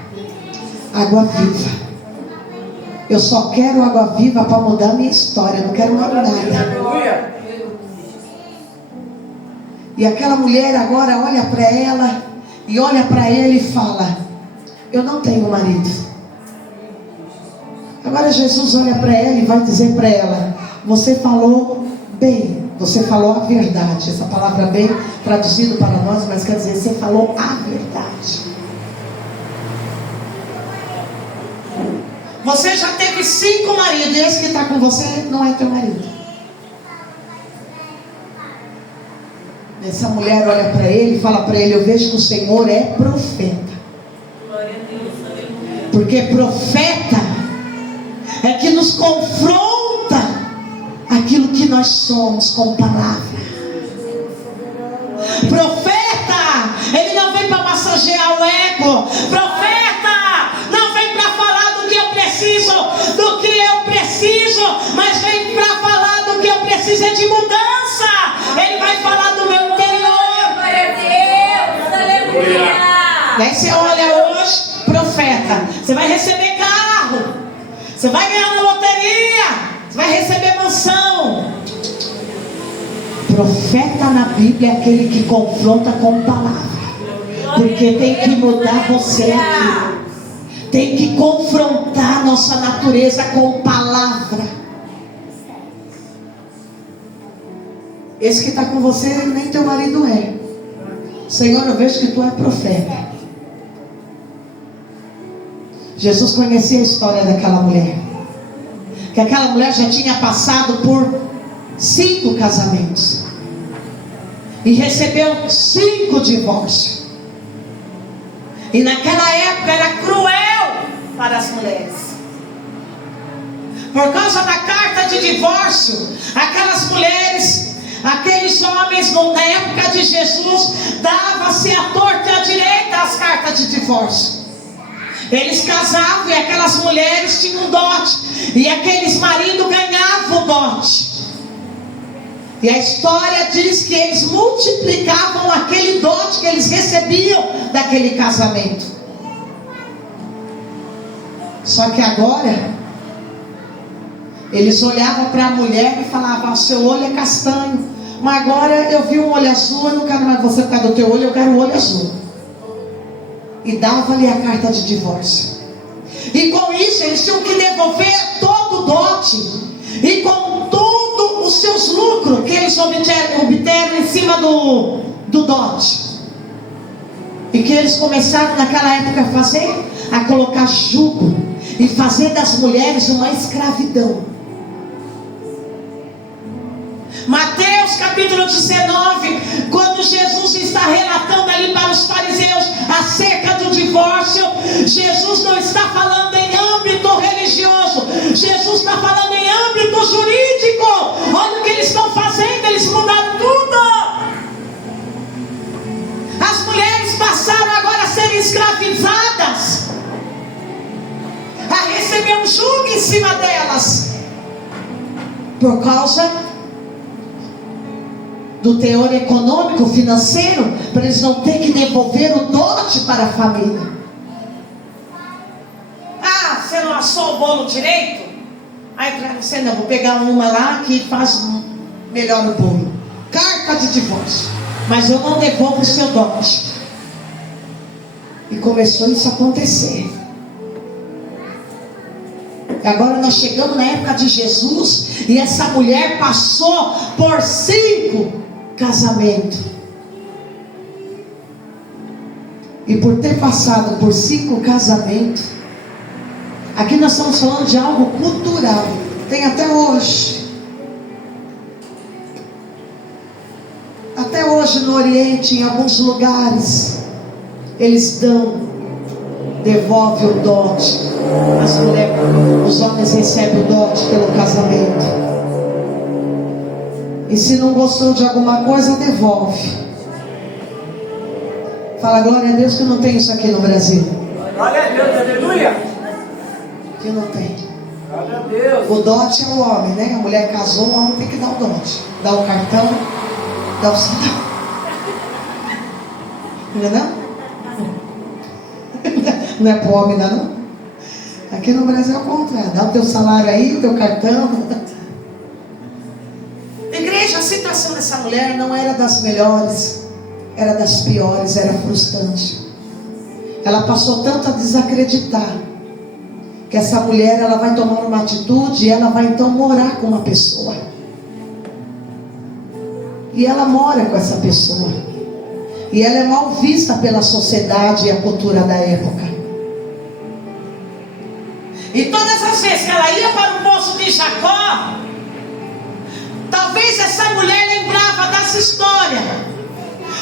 Água viva. Eu só quero água viva para mudar a minha história. Eu não quero mais nada. E aquela mulher agora olha para ela e olha para ele e fala: eu não tenho marido. Agora Jesus olha para ela e vai dizer para ela: você falou bem, você falou a verdade. Essa palavra bem traduzido para nós, mas quer dizer, você falou a verdade. Você já teve 5 maridos, e esse que está com você não é teu marido. Essa mulher olha para ele e fala para ele: eu vejo que o Senhor é profeta. Porque profeta é que nos confronta aquilo que nós somos com palavra. Profeta, ele não vem para massagear o ego. Profeta não vem para falar do que eu preciso, do que eu preciso. dizer de mudança. Ele vai falar do meu interior. Glória a Deus. Aleluia. Daí você olha hoje, profeta, você vai receber carro, você vai ganhar na loteria, você vai receber mansão. Profeta na Bíblia é aquele que confronta com palavra, porque tem que mudar você aqui. Tem que confrontar nossa natureza com palavra. Esse que está com você, nem teu marido é. Senhor, eu vejo que tu é profeta. Jesus conhecia a história daquela mulher. Que aquela mulher já tinha passado por 5 casamentos. E recebeu 5 divórcios. E naquela época era cruel para as mulheres. Por causa da carta de divórcio, aquelas mulheres, aqueles homens, na época de Jesus, dava-se à torta e à direita as cartas de divórcio. Eles casavam e aquelas mulheres tinham dote, e aqueles maridos ganhavam o dote. E a história diz que eles multiplicavam aquele dote que eles recebiam daquele casamento. Só que agora eles olhavam para a mulher e falavam: seu olho é castanho, mas agora eu vi um olho azul, eu não quero mais você por causa do teu olho, eu quero o olho azul. E dava-lhe a carta de divórcio. E com isso eles tinham que devolver todo o dote, e com todos os seus lucros que eles obteram em cima do dote. E que eles começaram naquela época a fazer? A colocar jugo e fazer das mulheres uma escravidão. Mateus capítulo 19, quando Jesus está relatando ali para os fariseus acerca do divórcio, Jesus não está falando em âmbito religioso, Jesus está falando em âmbito jurídico. Olha o que eles estão fazendo, eles mudaram tudo. As mulheres passaram agora a serem escravizadas, a receber um jugo em cima delas, por causa do teor econômico, financeiro, para eles não terem que devolver o dote para a família. Ah, você não assou o bolo direito? Aí para você não, vou pegar uma lá que faz melhor o bolo. Carta de divórcio, mas eu não devolvo o seu dote. E começou isso a acontecer. Agora nós chegamos na época de Jesus, e essa mulher passou por 5 casamentos. E por ter passado por 5 casamentos, aqui nós estamos falando de algo cultural. Tem até hoje. Até hoje no Oriente, em alguns lugares, eles devolvem o dote. As mulheres, os homens recebem o dote pelo casamento. E se não gostou de alguma coisa, devolve. Fala glória a Deus que não tem isso aqui no Brasil. Glória a Deus, aleluia. Que não tem. Glória a Deus. O dote é o homem, né? A mulher casou, o homem tem que dar o dote. Dá o cartão, dá o sinal. Não é não? Não é pro homem, não? Aqui no Brasil é o contrário. Dá o teu salário aí, o teu cartão. Igreja, a situação dessa mulher não era das melhores, era das piores, era frustrante. Ela passou tanto a desacreditar que essa mulher, ela vai tomar uma atitude e ela vai então morar com uma pessoa. E ela mora com essa pessoa. E ela é mal vista pela sociedade e a cultura da época. E todas as vezes que ela ia para o poço de Jacó, talvez essa mulher lembrava dessa história.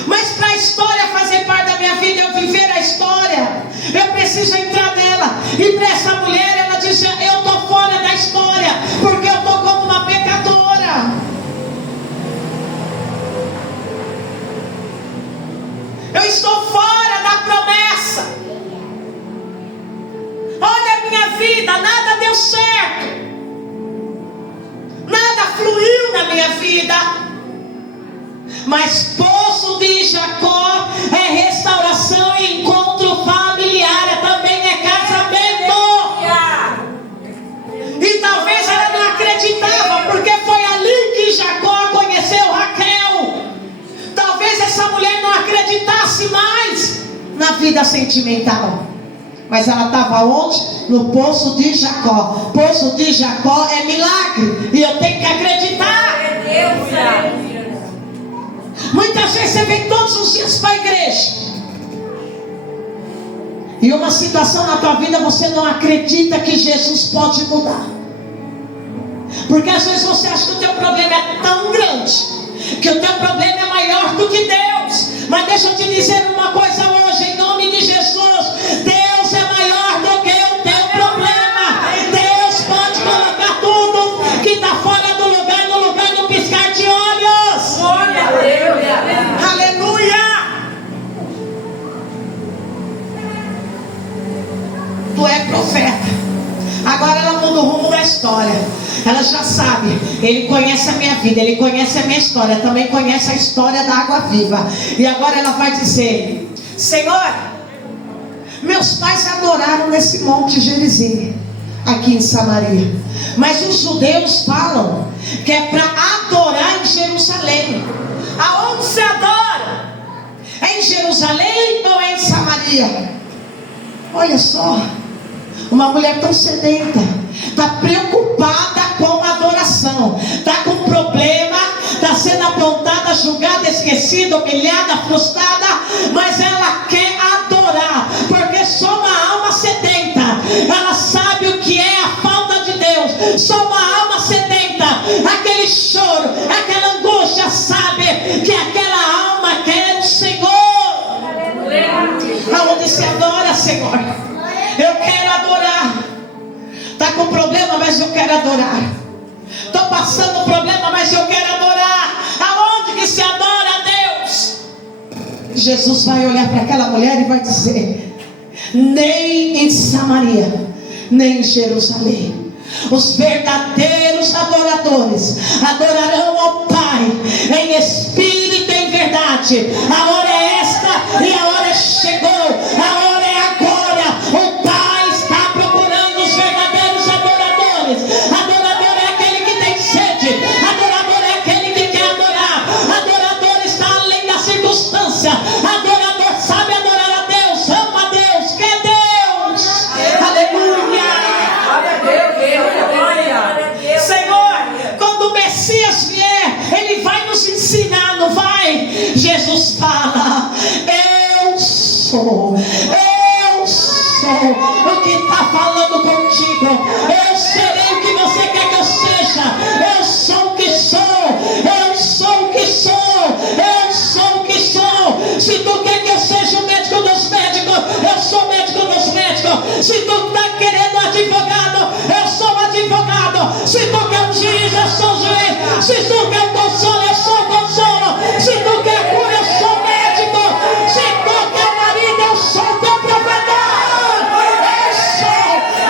Mas para a história fazer parte da minha vida, eu viver a história, eu preciso entrar nela. E para essa mulher, ela disse: eu estou fora da história, porque eu estou como uma pecadora. Eu estou fora da promessa. Olha a minha vida, nada deu certo, nada fluiu na minha vida. Mas poço de Jacó é restauração e encontro familiar, também é casamento. E talvez ela não acreditava, porque foi ali que Jacó conheceu Raquel. Talvez essa mulher não acreditasse mais na vida sentimental. Mas ela estava onde? No poço de Jacó. Poço de Jacó é milagre. E eu tenho que acreditar. Muitas vezes você vem todos os dias para a igreja. E uma situação na tua vida você não acredita que Jesus pode mudar. Porque às vezes você acha que o teu problema é tão grande, que o teu problema é maior do que Deus. Mas deixa eu te dizer uma coisa hoje, em nome de Jesus. Deus é maior do que o teu problema. Deus pode colocar tudo que está fora do lugar, no lugar do piscar de olhos. Glória a Deus. Aleluia. Tu é profeta. Agora ela muda o rumo da história. Ela já sabe. Ele conhece a minha vida, ele conhece a minha história, também conhece a história da água viva. E agora ela vai dizer: Senhor, meus pais adoraram nesse monte Gerizim, aqui em Samaria. Mas os judeus falam que é para adorar em Jerusalém. Aonde se adora? É em Jerusalém ou é em Samaria? Olha só, uma mulher tão sedenta, está preocupada com a adoração, está com problema, está sendo apontada, julgada, esquecida, humilhada, frustrada, mas ela quer adorar, porque só uma alma sedenta, ela sabe o que é a falta de Deus. Só uma alma sedenta, aquele choro, aquela angústia, sabe que aquela alma quer o Senhor. Aonde se adora, Senhor? Eu quero adorar. Está com problema, mas eu quero adorar. Estou passando problema, mas eu quero adorar. Aonde que se adora a Deus? Jesus vai olhar para aquela mulher e vai dizer: nem em Samaria, nem em Jerusalém, os verdadeiros adoradores adorarão ao Pai em espírito e em verdade. A hora é esta e a hora chegou. A hora é agora. O Pai está procurando os verdadeiros adoradores. Adorador é aquele que tem sede. Adorador é aquele que quer adorar. Adorador está além da circunstância. Adorador sabe adorar a Deus, ama a Deus, quer Deus. Aleluia. Senhor, quando o Messias vier, Ele vai nos ensinar, não vai? Jesus fala: eu sou o que está falando contigo. Eu serei o que você quer que eu seja. Eu sou o que sou. Eu sou o que sou. Eu sou o que sou. Se tu quer que eu seja o médico dos médicos, eu sou o médico dos médicos. Se tu está querendo advogado, eu sou advogado. Se tu quer um juiz, eu sou juiz. Se tu quer um consolo, eu sou consolo. Se tu quer cura, eu sou médico. Se tu quer marido, eu sou teu provedor.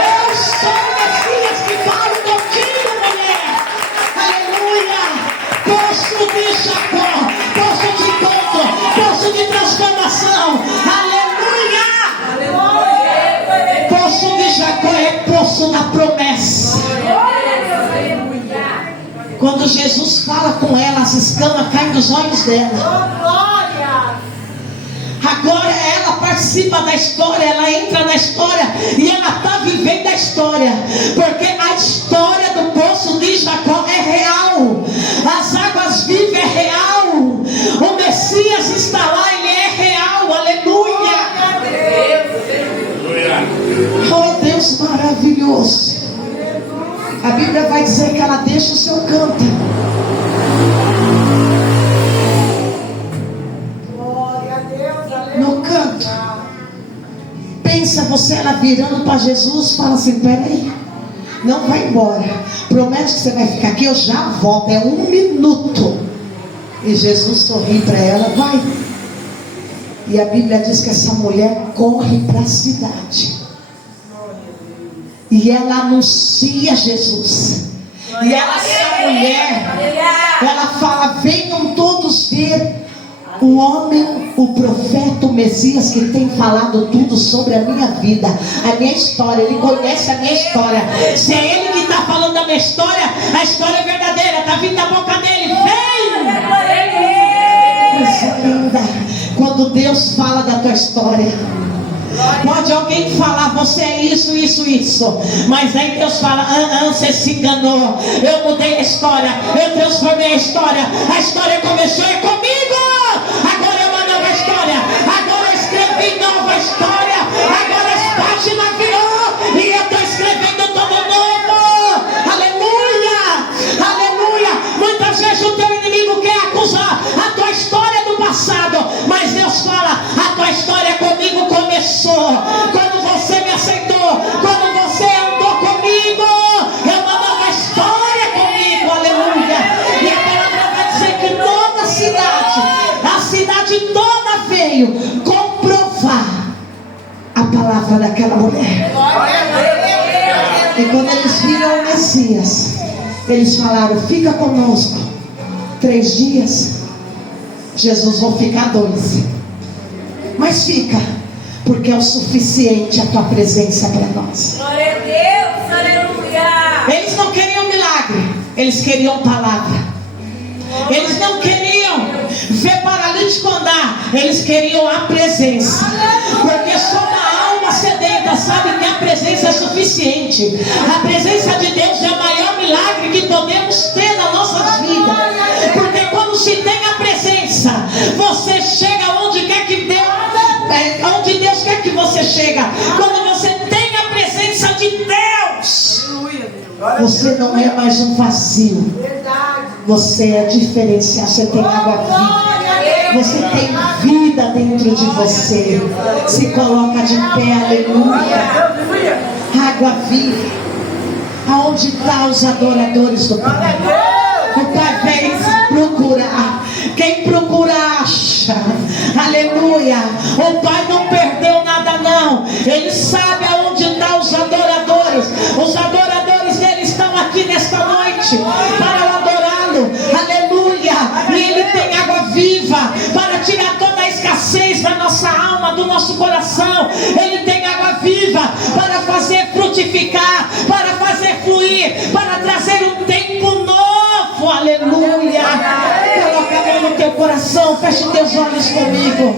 Eu sou o Messias que falo contigo, mulher. Aleluia. Poço de Jacó, poço de encontro, poço de transformação. Aleluia. Poço de Jacó é poço da promessa. Quando Jesus fala com ela, as escamas caem dos olhos dela. Agora ela participa da história, ela entra na história e ela está vivendo a história, porque a história do poço de Jacó é real. As águas vivas é real. O Messias está lá, ele é real. Aleluia. Oh, Deus maravilhoso. A Bíblia vai dizer que ela deixa o seu canto. No canto. Pensa você, ela virando para Jesus, fala assim: peraí, não vai embora, promete que você vai ficar aqui, eu já volto, é 1 minuto. E Jesus sorri para ela: vai. E a Bíblia diz que essa mulher corre para a cidade e ela anuncia Jesus. E essa mulher, ela fala: venham todos ver o homem, o profeta, o Messias, que tem falado tudo sobre a minha vida, a minha história. Ele conhece a minha história. Se é ele que está falando da minha história, a história é verdadeira, está vindo da boca dele. Vem! Coisa linda quando Deus fala da tua história. Pode alguém falar: você é isso, isso, isso, mas aí Deus fala: você se enganou. Eu mudei a história, eu transformei a história começou é comigo. Agora é uma nova história, agora eu escrevi nova história, agora as páginas virou e eu estou escrevendo tudo novo. Aleluia, aleluia. Muitas vezes o teu inimigo quer acusar a tua história do passado, mas Deus fala: a tua história comigo começou quando você me aceitou, quando você andou comigo. É uma nova história comigo, aleluia. E a palavra vai dizer que toda a cidade toda veio comprovar a palavra daquela mulher. E quando eles viram o Messias, eles falaram: fica conosco 3 dias. Jesus: vou ficar 2. Mas fica, porque é o suficiente a tua presença para nós. Glória a Deus, aleluia. Eles não queriam milagre, eles queriam palavra. Eles não queriam ver paralítico andar, eles queriam a presença. Porque só uma alma sedenta sabe que a presença é suficiente. A presença de Deus é o maior milagre que podemos ter nas nossas vidas. Porque quando se tem a presença, você chega onde quer que onde Deus quer que você chega. Quando você tem a presença de Deus, você não é mais um vazio, você é diferencial. Você tem água viva, você tem vida dentro de você. Se coloca de pé, aleluia. Água viva. Aonde estão os adoradores do Pai? O Pai vem procurar. Quem procura acha. Aleluia. O Pai não perdeu nada não. Ele sabe aonde estão os adoradores. Os adoradores dele estão aqui nesta noite para adorá-lo. Aleluia. E ele tem água viva para tirar toda a escassez da nossa alma, do nosso coração. Ele tem água viva para fazer frutificar, para fazer fluir, para trazer um tempo novo. Aleluia. Coloca a mão no teu coração, feche teus olhos comigo.